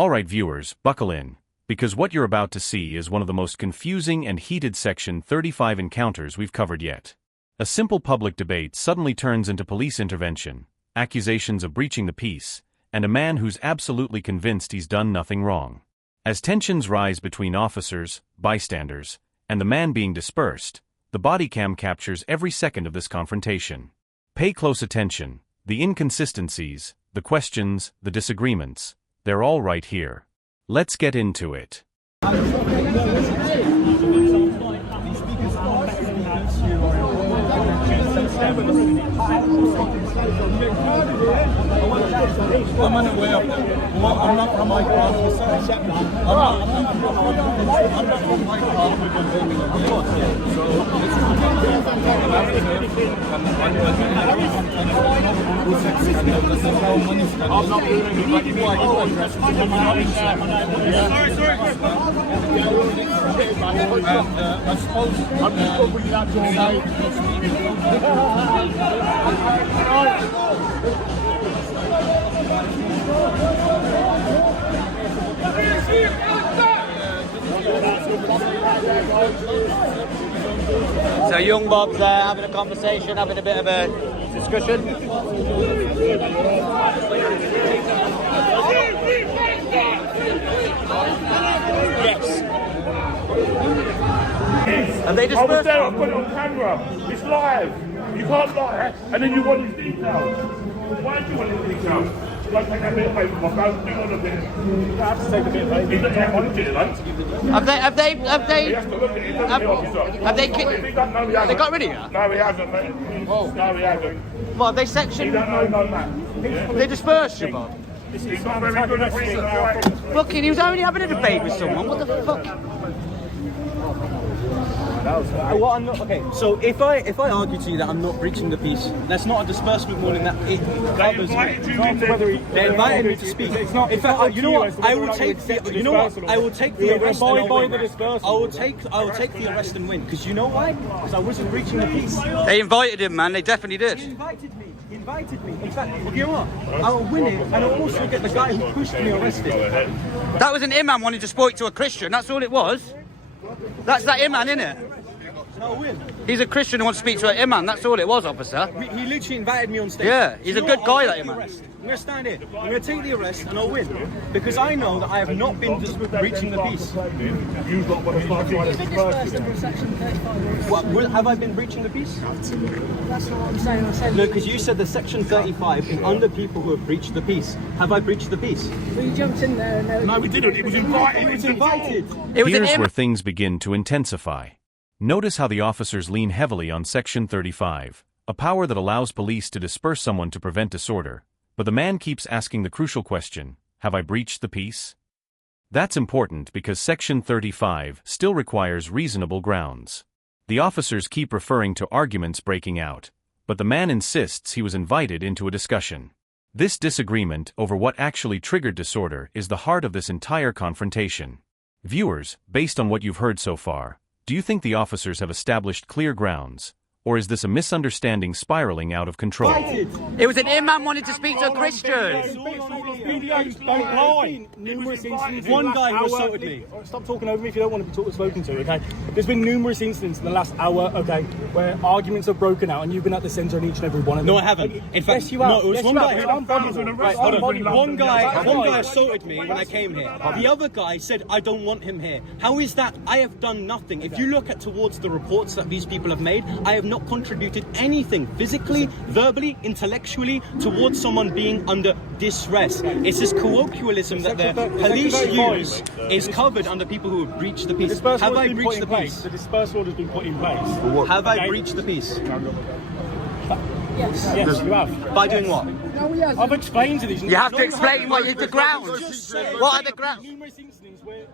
Alright viewers, buckle in, because what you're about to see is one of the most confusing and heated Section 35 encounters we've covered yet. A simple public debate suddenly turns into police intervention, accusations of breaching the peace, and a man who's absolutely convinced he's done nothing wrong. As tensions rise between officers, bystanders, and the man being dispersed, the body cam captures every second of this confrontation. Pay close attention. The inconsistencies, the questions, the disagreements, they're all right here. Let's get into it. I'm unaware of that. I'm not from my class. I'm not from my class. So I'm not doing anything. I suppose I'm just covering that to So young Bob's having a conversation, having a bit of a discussion. Yes. Have they dispersed? I was there, I put it on camera. It's live. You can't lie, and then you want these details. Why do you want these details? Like take a bit of paper, my phone, do all of this. You have to take a bit of paper. He doesn't want to do it, like. Have they? He has to look at it, doesn't he, officer? Have they? No, he hasn't. They got rid of you? No, he hasn't, mate. Oh. No, he hasn't. What, have they sectioned? He don't know that. They dispersed you, Bob? He's not very good at reading that. Fucking, he was only having a debate with someone. What the fuck? Okay, so if I argue to you that I'm not breaching the peace, that's not a disbursement warning. That it covers me. They invited me to speak. In fact, you know what? I will take the. You know what? I will take the arrest and I'll win. I will take the arrest and win. Because you know why? Because I wasn't breaching the peace. They invited him, man. They definitely did. He invited me. He invited me. In fact, you know what? I will win it, and I'll also get the guy who pushed me arrested. That was an imam wanting to speak to a Christian. That's all it was. That's that imam, innit? No win. He's a Christian who wants to speak to an imam. That's all it was, officer. He literally invited me on stage. Yeah, he's a good guy, that imam. I'm going to stand here. I'm going to take the arrest and I'll win. Because I know that I have not been breaching the peace. What, have I been breaching the peace? That's not what I'm saying. I said. No, because you said the Section 35 is under people who have breached the peace. Have I breached the peace? We jumped in there and No, we didn't. It was invited. It was invited. Here's where things begin to intensify. Notice how the officers lean heavily on Section 35, a power that allows police to disperse someone to prevent disorder, but the man keeps asking the crucial question, have I breached the peace? That's important because Section 35 still requires reasonable grounds. The officers keep referring to arguments breaking out, but the man insists he was invited into a discussion. This disagreement over what actually triggered disorder is the heart of this entire confrontation. Viewers, based on what you've heard so far, do you think the officers have established clear grounds, or is this a misunderstanding spiraling out of control? It was an imam wanting to speak to a Christian. Numerous incidents. One guy who assaulted me. Stop talking over me if you don't want to be spoken to, okay? There's been numerous incidents in the last hour, okay, where arguments have broken out and you've been at the centre in each and every one of them. No, I haven't. In fact, yes, you have. No, it was one guy who... One guy assaulted me when I came here. The other guy said, I don't want him here. How is that? I have done nothing. If you look at towards the reports that these people have made, I have not contributed anything physically, verbally, intellectually towards someone being under distress. It's this colloquialism that the police use is covered under people who have breached the peace. Have I breached the peace? The dispersal order has been put in place. Have I breached the peace? Yes. Yes, you have. By doing what? No, he hasn't. I've explained to these. You have to explain what is the grounds. What are the grounds? Numerous incidents where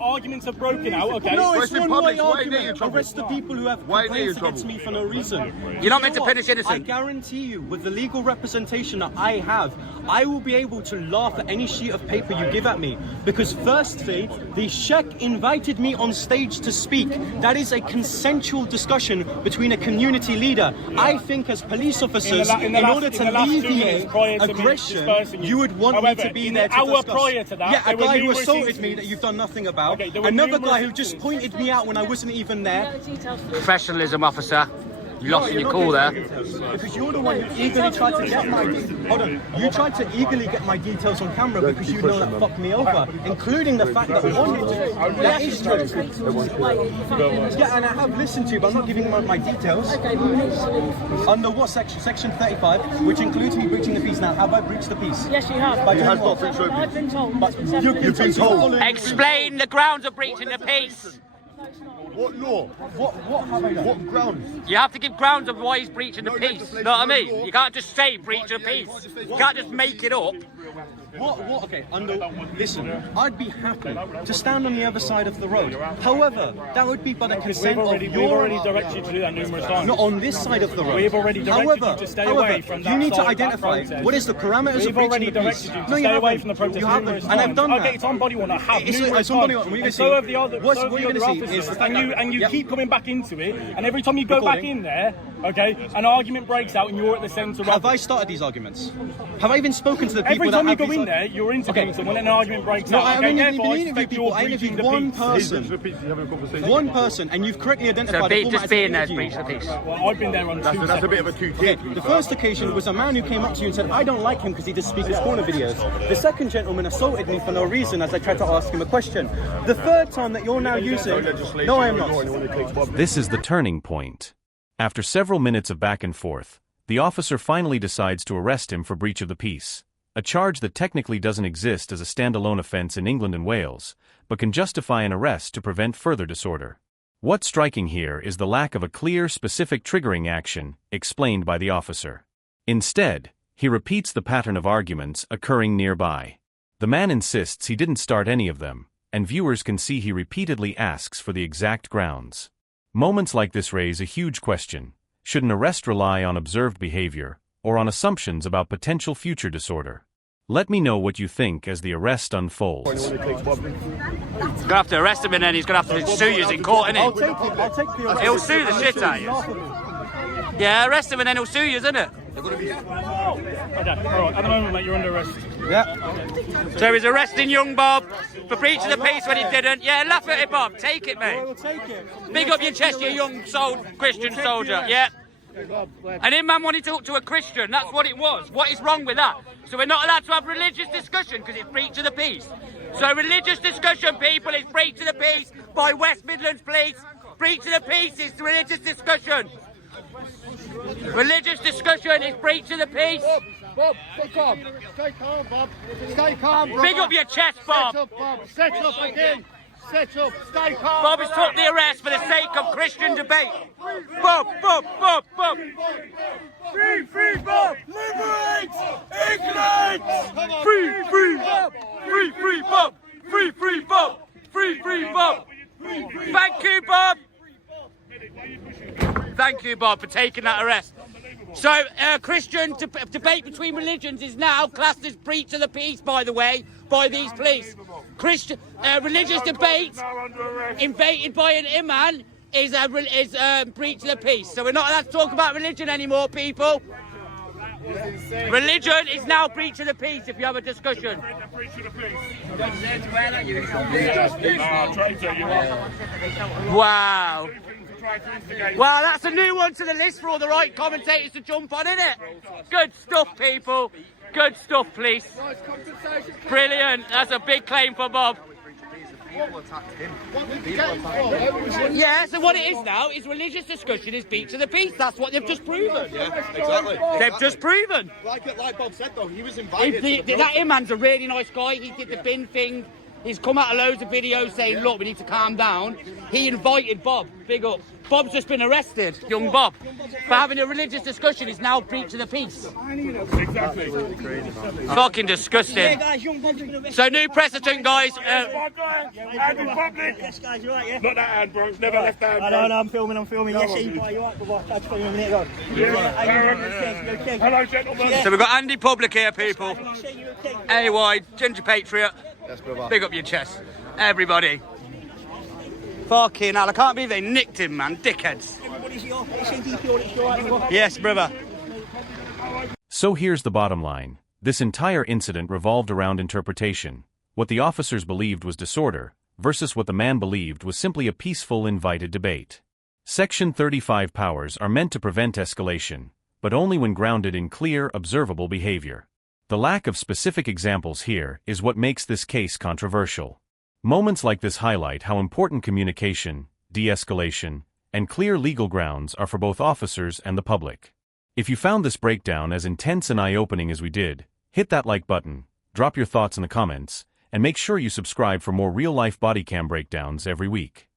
arguments have broken out, okay? No, it's one-way argument. Arrest the people who have complaints against me for no reason. You're not meant to punish innocent. I guarantee you, with the legal representation that I have, I will be able to laugh at any sheet of paper you give at me. Because firstly, the Sheikh invited me on stage to speak. That is a consensual discussion between a community leader. I think as police officers, in order to leave 2 minutes prior to me dispersing you would want me to be there to hour discuss. prior to that, Yeah, a there were guy who numerous assaulted me incidents. that you've done nothing about. Okay, there were Another numerous guy who just incidents. pointed me out when I wasn't even there. Professionalism, officer. You lost your call there. Because you're the one who eagerly tried to get my hold on. You tried to eagerly get my details on camera because you know that fucked me over, including the fact that that is true. Yeah, and I have listened to you, but I'm not giving you my details. Okay, but we need to leave. Under what section? Section 35, which includes me breaching the peace. Now, have I breached the peace? Yes, you have. By doing what? I've been told. But you've been told. Explain the grounds of breaching the peace. What law? What have I done? What grounds? You have to give grounds of why he's breaching the peace. Know what I mean? You can't just say breach of peace. You can't just make it up. What? Okay, listen, I'd be happy to stand on the other side of the road. However, that would be by the consent of We've already directed you to do that numerous times. Not on this side of the road. We've already directed you to stay away from that you need to side, that identify protest. what is the parameters We've of already breaching the peace. directed you to No, you stay away haven't. from the protest You haven't, numerous and I've times. done that. Okay, it's on body one. I have numerous it's on body times. one. What you're And gonna so have the other, what so have the you're other gonna see officers. is And you Yep. keep coming back into it. And every time you go back in there, okay, an argument breaks out and you're at the centre. Have I started these arguments? Have I even spoken to the people Every that time you have go these in there, you're interviewing someone and an argument breaks No, out. I Okay, haven't therefore, I even interviewed suspect people. you're I interviewed breaching the one peace. person. One person, and you've correctly identified So the format just as being an there is interview. breach of peace. Well, I've been there on two. That's a bit of a two-tier. Okay, the first occasion was a man who came up to you and said, I don't like him because he does Speaker's Corner videos. The second gentleman assaulted me for no reason as I tried to ask him a question. The third time that you're now using... No, I am not. This is the turning point. After several minutes of back and forth, the officer finally decides to arrest him for breach of the peace, a charge that technically doesn't exist as a standalone offense in England and Wales, but can justify an arrest to prevent further disorder. What's striking here is the lack of a clear, specific triggering action explained by the officer. Instead, he repeats the pattern of arguments occurring nearby. The man insists he didn't start any of them, and viewers can see he repeatedly asks for the exact grounds. Moments like this raise a huge question. Should an arrest rely on observed behavior, or on assumptions about potential future disorder? Let me know what you think as the arrest unfolds. Gonna have to arrest him and then he's gonna have to sue you in court, I'll innit? take the arrest. He'll sue the shit out of you. Yeah, arrest him and then he'll sue you, isn't it? Okay, all right. At the moment, mate, you're under arrest. Yeah. So he's arresting young Bob for breaching the peace when he didn't. Yeah, laugh at it, Bob. Take it, mate. We'll take it. Big up your chest, you young Christian soldier. Yeah. And him man wanted to talk to a Christian. That's what it was. What is wrong with that? So we're not allowed to have religious discussion because it's breach of the peace. So religious discussion, people, is breach of the peace by West Midlands Police. Breach of the peace is religious discussion. Religious discussion is breach of the peace. Bob, stay calm. Stay calm, Bob. Stay calm, brother. Big up your chest, Bob. Set up, Bob. Set up again. Set up. Stay calm. Bob has took the arrest for the sake of Christian debate. Bob, Bob, Bob, Bob. Free, free, Bob. Liberate England. Free, free Bob. Free, free Bob. Free, free Bob. Free, free Bob. Thank you, Bob. Thank you, Bob, for taking that arrest. So, Christian debate between religions is now classed as breach of the peace, by the way, by these police. Christian religious debate invaded by an imam is breach of the peace. So we're not allowed to talk about religion anymore, people. Religion is now breach of the peace if you have a discussion. Wow. Wow, that's a new one to the list for all the right commentators to jump on, isn't it? Good stuff, people. Good stuff, police. Brilliant. That's a big claim for Bob. Yeah, so what it is now is religious discussion is breach of the peace. That's what they've just proven. Yeah, exactly. They've just proven. Like Bob said, though, he was invited. That imam's a really nice guy. He did the bin thing. He's come out of loads of videos saying, look, we need to calm down. He invited Bob. Big up. Bob's just been arrested, young Bob, for having a religious discussion. He's now breach of the peace. Exactly. Fucking disgusting. So new precedent, guys. Hand in public. Yes, guys, you're right, yeah? Not that hand, bro. Never left hand, bro. No, I'm filming. Yes, you are. You're right, brother. That's 20 minutes ago. Hello, gentlemen. So we've got Andy Public here, people. AY, Ginger Patriot. Yes, brother. Big up your chest. Everybody. Fucking hell, I can't believe they nicked him, man. Dickheads. Yes, brother. So here's the bottom line. This entire incident revolved around interpretation. What the officers believed was disorder, versus what the man believed was simply a peaceful, invited debate. Section 35 powers are meant to prevent escalation, but only when grounded in clear, observable behavior. The lack of specific examples here is what makes this case controversial. Moments like this highlight how important communication, de-escalation, and clear legal grounds are for both officers and the public. If you found this breakdown as intense and eye-opening as we did, hit that like button, drop your thoughts in the comments, and make sure you subscribe for more real-life body cam breakdowns every week.